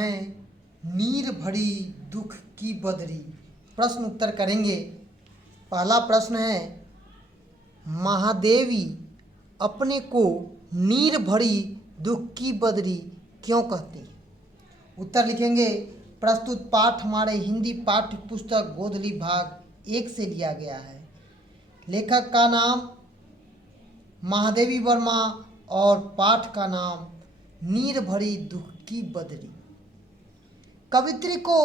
मैं नीर भरी दुख की बदरी। प्रश्न उत्तर करेंगे। पहला प्रश्न है, महादेवी अपने को नीर भरी दुख की बदरी क्यों कहती? उत्तर लिखेंगे। प्रस्तुत पाठ हमारे हिंदी पाठ्य पुस्तक गोधली भाग 1 से लिया गया है। लेखक का नाम महादेवी वर्मा और पाठ का नाम नीर भरी दुख की बदरी। कवित्री को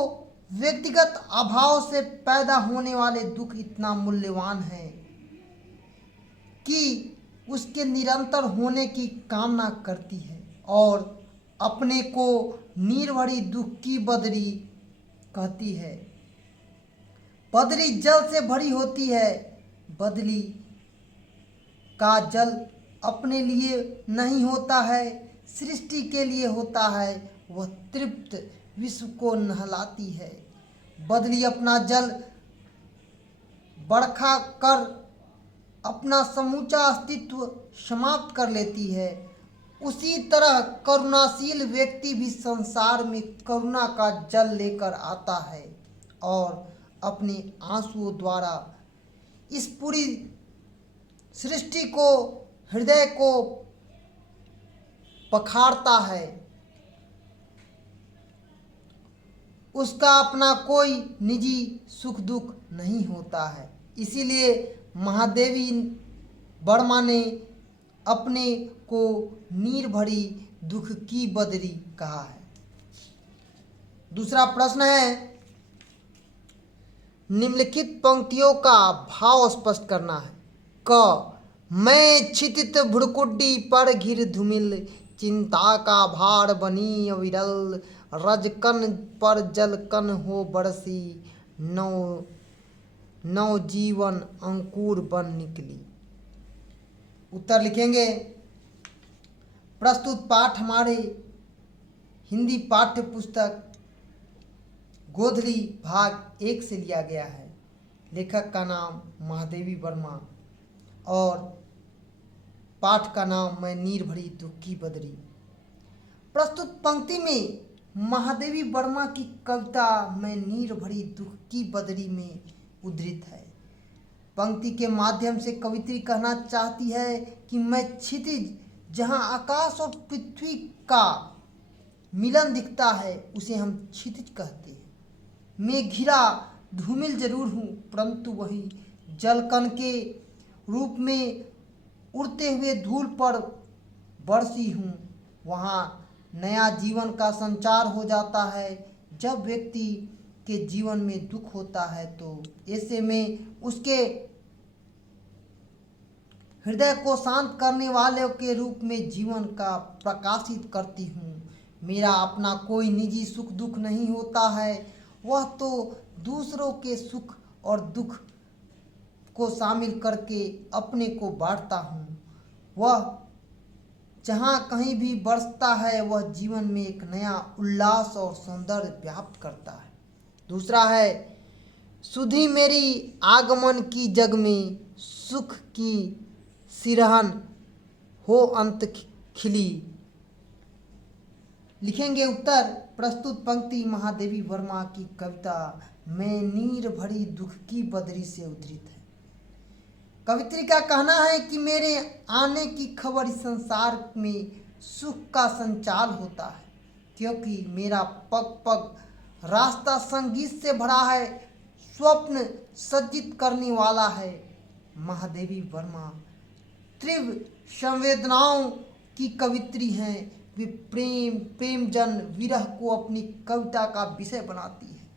व्यक्तिगत अभाव से पैदा होने वाले दुख इतना मूल्यवान है कि उसके निरंतर होने की कामना करती है और अपने को नीर भरी दुख की बदरी कहती है। बदरी जल से भरी होती है। बदली का जल अपने लिए नहीं होता है, सृष्टि के लिए होता है। वह तृप्त विश्व को नहलाती है। बदली अपना जल बरखा कर अपना समूचा अस्तित्व समाप्त कर लेती है। उसी तरह करुणाशील व्यक्ति भी संसार में करुणा का जल लेकर आता है और अपने आंसुओं द्वारा इस पूरी सृष्टि को, हृदय को पखारता है। उसका अपना कोई निजी सुख दुख नहीं होता है। इसीलिए महादेवी वर्मा ने अपने को नीर भरी दुख की बदरी कहा है। दूसरा प्रश्न है, निम्नलिखित पंक्तियों का भाव स्पष्ट करना है। क, मैं क्षितित भ्रुकुटी पर घिर धूमिल, चिंता का भार बनी अविरल, रजकन पर जलकन हो बरसी, नव नव जीवन अंकुर बन निकली। उत्तर लिखेंगे। प्रस्तुत पाठ हमारे हिंदी पाठ्य पुस्तक गोधली भाग 1 से लिया गया है। लेखक का नाम महादेवी वर्मा और पाठ का नाम मैं नीर भरी दुख की बदरी। प्रस्तुत पंक्ति में महादेवी वर्मा की कविता मैं नीर भरी दुख की बदरी में उद्धृत है। पंक्ति के माध्यम से कवित्री कहना चाहती है कि मैं क्षितिज, जहाँ आकाश और पृथ्वी का मिलन दिखता है, उसे हम क्षितिज कहते हैं। मैं घिरा धूमिल जरूर हूँ, परंतु वही जलकण के रूप में उड़ते हुए धूल पर बरसी हूँ। वहाँ नया जीवन का संचार हो जाता है। जब व्यक्ति के जीवन में दुख होता है तो ऐसे में उसके हृदय को शांत करने वाले के रूप में जीवन का प्रकाशित करती हूँ। मेरा अपना कोई निजी सुख दुख नहीं होता है, वह तो दूसरों के सुख और दुख को शामिल करके अपने को बांटता हूँ। वह जहाँ कहीं भी बरसता है, वह जीवन में एक नया उल्लास और सौंदर्य व्याप्त करता है। दूसरा है, सुधी मेरी आगमन की जग में, सुख की सिरहन हो अंत खिली। लिखेंगे उत्तर। प्रस्तुत पंक्ति महादेवी वर्मा की कविता मैं नीर भरी दुख की बदरी से उद्धृत है। कवित्री का कहना है कि मेरे आने की खबर इस संसार में सुख का संचार होता है, क्योंकि मेरा पग पग रास्ता संगीत से भरा है, स्वप्न सज्जित करने वाला है। महादेवी वर्मा तीव्र संवेदनाओं की कवित्री हैं। वे प्रेम, प्रेमजन, विरह को अपनी कविता का विषय बनाती है।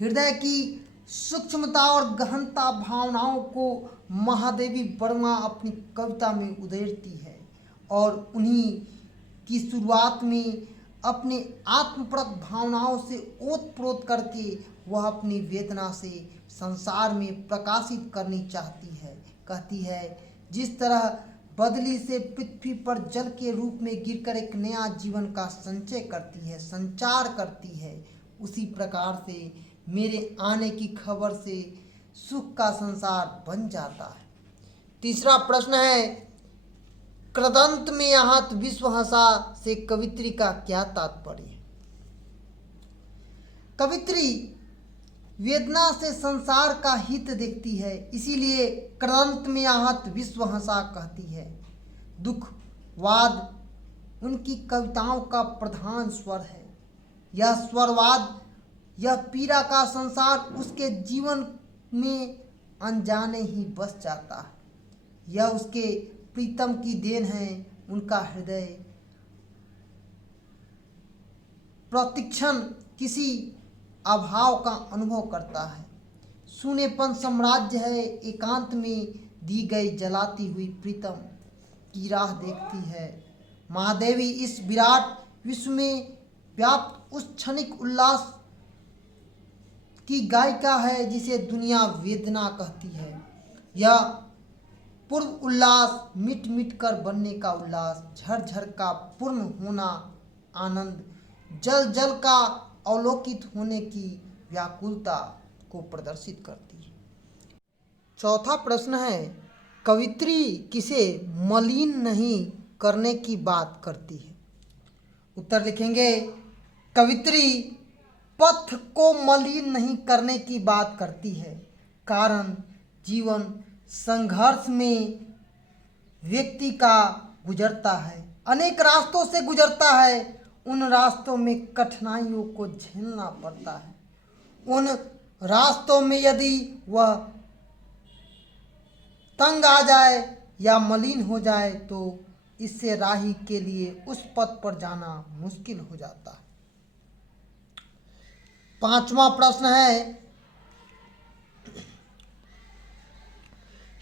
हृदय की सूक्ष्मता और गहनता भावनाओं को महादेवी वर्मा अपनी कविता में उधेड़ती है और उन्हीं की शुरुआत में अपने आत्मपरक भावनाओं से ओतप्रोत करके वह अपनी वेदना से संसार में प्रकाशित करनी चाहती है। कहती है, जिस तरह बदली से पृथ्वी पर जल के रूप में गिरकर एक नया जीवन का संचय करती है, संचार करती है, उसी प्रकार से मेरे आने की खबर से सुख का संसार बन जाता है। तीसरा प्रश्न है, कृदंत में आहत विश्व हंसा से कवित्री का क्या तात्पर्य है? कवित्री वेदना से संसार का हित देखती है, इसीलिए कृदंत में आहत विश्व हंसा कहती है। दुखवाद उनकी कविताओं का प्रधान स्वर है। यह स्वरवाद, यह पीड़ा का संसार उसके जीवन में अनजाने ही बस जाता है। यह उसके प्रीतम की देन है। उनका हृदय प्रतिक्षण किसी अभाव का अनुभव करता है। सूनेपन साम्राज्य है, एकांत में दी गई जलाती हुई प्रीतम की राह देखती है। महादेवी इस विराट विश्व में व्याप्त उस क्षणिक उल्लास की गायिका है जिसे दुनिया वेदना कहती है। यह पूर्व उल्लास, मिट मिट कर बनने का उल्लास, झरझर का पूर्ण होना आनंद, जल जल का अवलोकित होने की व्याकुलता को प्रदर्शित करती है। चौथा प्रश्न है, कवित्री किसे मलिन नहीं करने की बात करती है? उत्तर लिखेंगे, कवित्री पथ को मलिन नहीं करने की बात करती है। कारण जीवन संघर्ष में व्यक्ति का गुजरता है, अनेक रास्तों से गुजरता है। उन रास्तों में कठिनाइयों को झेलना पड़ता है। उन रास्तों में यदि वह तंग आ जाए या मलिन हो जाए तो इससे राही के लिए उस पथ पर जाना मुश्किल हो जाता है। पांचवा प्रश्न है,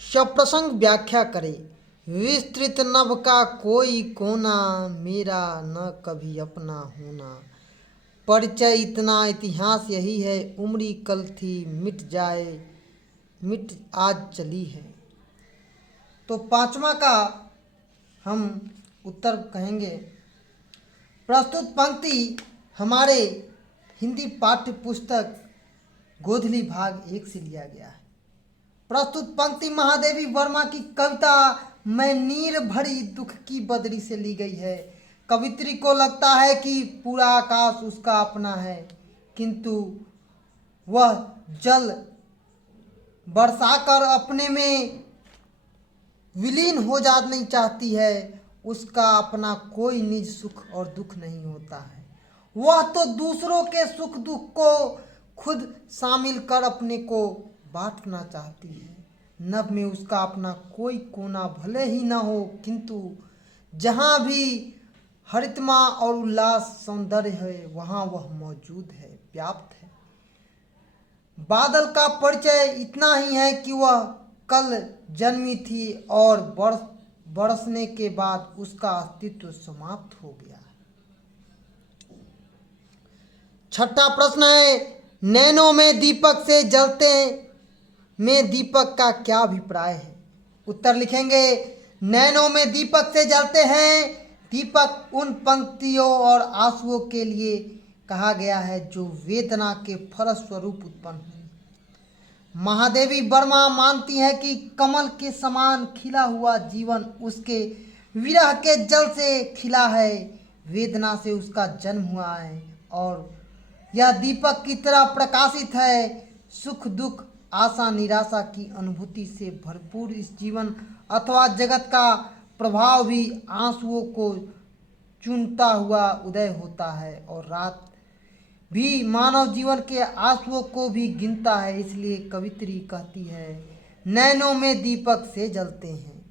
सप्रसंग व्याख्या करें। विस्तृत नभ का कोई कोना, मेरा न कभी अपना होना। परिचय इतना, इतिहास यही है, उम्री कल थी मिट जाए, मिट आज चली है। तो पांचवा का हम उत्तर कहेंगे। प्रस्तुत पंक्ति हमारे हिंदी पाठ्य पुस्तक गोधली भाग 1 से लिया गया है। प्रस्तुत पंक्ति महादेवी वर्मा की कविता मैं नीर भरी दुख की बदरी से ली गई है। कवित्री को लगता है कि पूरा आकाश उसका अपना है, किंतु वह जल बरसाकर अपने में विलीन हो जाना नहीं चाहती है। उसका अपना कोई निज सुख और दुख नहीं होता है। वह तो दूसरों के सुख दुख को खुद शामिल कर अपने को बांटना चाहती है। नभ में उसका अपना कोई कोना भले ही न हो, किंतु जहाँ भी हरितमा और उल्लास सौंदर्य है वहाँ वह मौजूद है, व्याप्त है। बादल का परिचय इतना ही है कि वह कल जन्मी थी और बरसने के बाद उसका अस्तित्व समाप्त हो गया। छठा प्रश्न है, नैनों में दीपक से जलते में दीपक का क्या अभिप्राय है? उत्तर लिखेंगे, नैनों में दीपक से जलते हैं। दीपक उन पंक्तियों और आंसुओं के लिए कहा गया है जो वेदना के फलस्वरूप उत्पन्न हुई। महादेवी वर्मा मानती है कि कमल के समान खिला हुआ जीवन उसके विरह के जल से खिला है। वेदना से उसका जन्म हुआ है और यह दीपक की तरह प्रकाशित है। सुख दुख आशा निराशा की अनुभूति से भरपूर इस जीवन अथवा जगत का प्रभाव भी आंसुओं को चुनता हुआ उदय होता है और रात भी मानव जीवन के आंसुओं को भी गिनता है। इसलिए कवित्री कहती है, नैनों में दीपक से जलते हैं।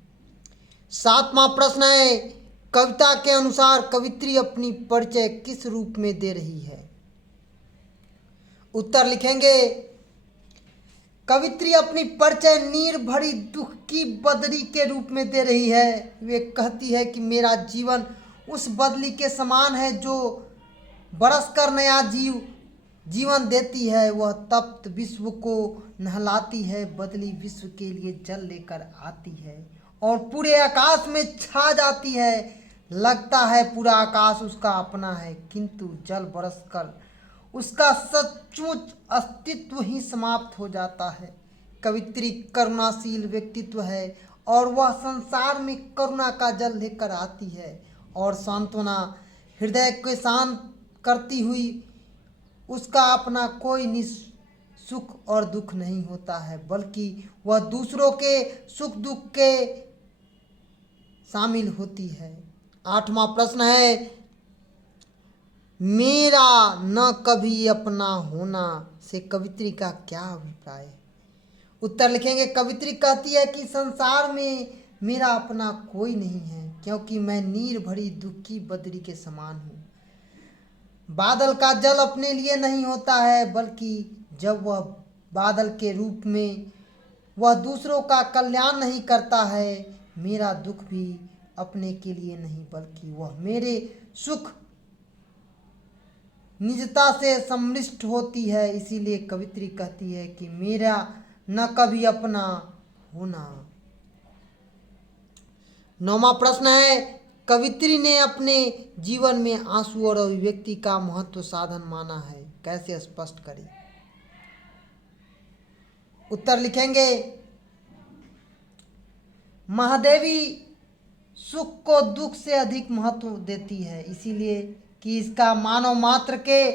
सातवां प्रश्न है, कविता के अनुसार कवित्री अपनी परिचय किस रूप में दे रही है? उत्तर लिखेंगे, कवित्री अपनी परिचय नीर भरी दुख की बदरी के रूप में दे रही है। वे कहती है कि मेरा जीवन उस बदली के समान है जो बरस कर नया जीवन देती है। वह तप्त विश्व को नहलाती है, बदली विश्व के लिए जल लेकर आती है और पूरे आकाश में छा जाती है। लगता है पूरा आकाश उसका अपना है, किंतु जल बरस कर उसका सचमुच अस्तित्व ही समाप्त हो जाता है। कवित्री करुणाशील व्यक्तित्व है और वह संसार में करुणा का जल लेकर आती है और सांत्वना हृदय को शांत करती हुई। उसका अपना कोई सुख और दुख नहीं होता है, बल्कि वह दूसरों के सुख दुख के शामिल होती है। 8वां प्रश्न है, मेरा न कभी अपना होना से कवित्री का क्या अभिप्राय है? उत्तर लिखेंगे, कवित्री कहती है कि संसार में मेरा अपना कोई नहीं है, क्योंकि मैं नीर भरी दुख की बदरी के समान हूँ। बादल का जल अपने लिए नहीं होता है, बल्कि जब वह बादल के रूप में वह दूसरों का कल्याण नहीं करता है। मेरा दुख भी अपने के लिए नहीं, बल्कि वह मेरे सुख निजता से सम्मिलित होती है। इसीलिए कवित्री कहती है कि मेरा न कभी अपना होना। 9वां प्रश्न है, कवित्री ने अपने जीवन में आंसू और अभिव्यक्ति का महत्व साधन माना है, कैसे स्पष्ट करें? उत्तर लिखेंगे, महादेवी सुख को दुख से अधिक महत्व देती है, इसीलिए कि इसका मानव मात्र के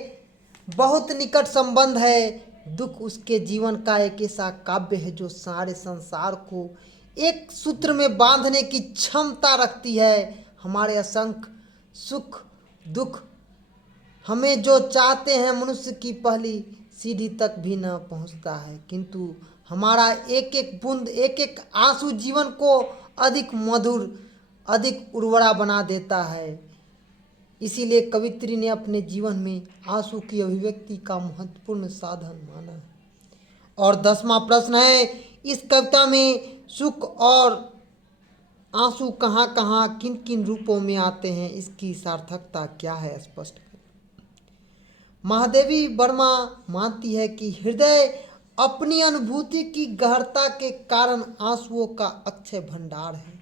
बहुत निकट संबंध है। दुख उसके जीवन का एक ऐसा काव्य है जो सारे संसार को एक सूत्र में बांधने की क्षमता रखती है। हमारे असंख्य सुख दुख हमें जो चाहते हैं मनुष्य की पहली सीढ़ी तक भी न पहुंचता है, किंतु हमारा एक एक बूंद एक एक आंसू जीवन को अधिक मधुर अधिक उर्वरा बना देता है। इसीलिए कवित्री ने अपने जीवन में आंसू की अभिव्यक्ति का महत्वपूर्ण साधन माना है। और 10वां प्रश्न है, इस कविता में सुख और आंसू कहाँ कहाँ किन किन रूपों में आते हैं, इसकी सार्थकता क्या है, स्पष्ट करें। महादेवी वर्मा मानती है कि हृदय अपनी अनुभूति की गहरता के कारण आंसुओं का अक्षय भंडार है,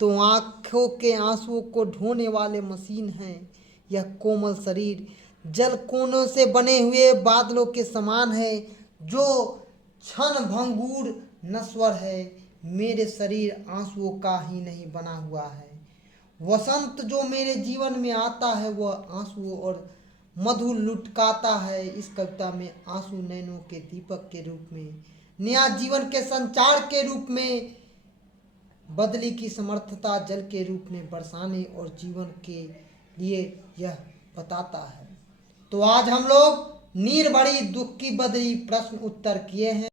तो आँखों के आंसुओं को ढोने वाले मशीन हैं। यह कोमल शरीर जल कोनों से बने हुए बादलों के समान है, जो क्षण भंगुर नश्वर है। मेरे शरीर आंसुओं का ही नहीं बना हुआ है। वसंत जो मेरे जीवन में आता है वह आंसुओं और मधु लुटकाता है। इस कविता में आंसू नैनों के दीपक के रूप में, नया जीवन के संचार के रूप में, बदली की समर्थता जल के रूप में बरसाने और जीवन के लिए यह बताता है। तो आज हम लोग नीर भरी दुख की बदरी प्रश्न उत्तर किए हैं।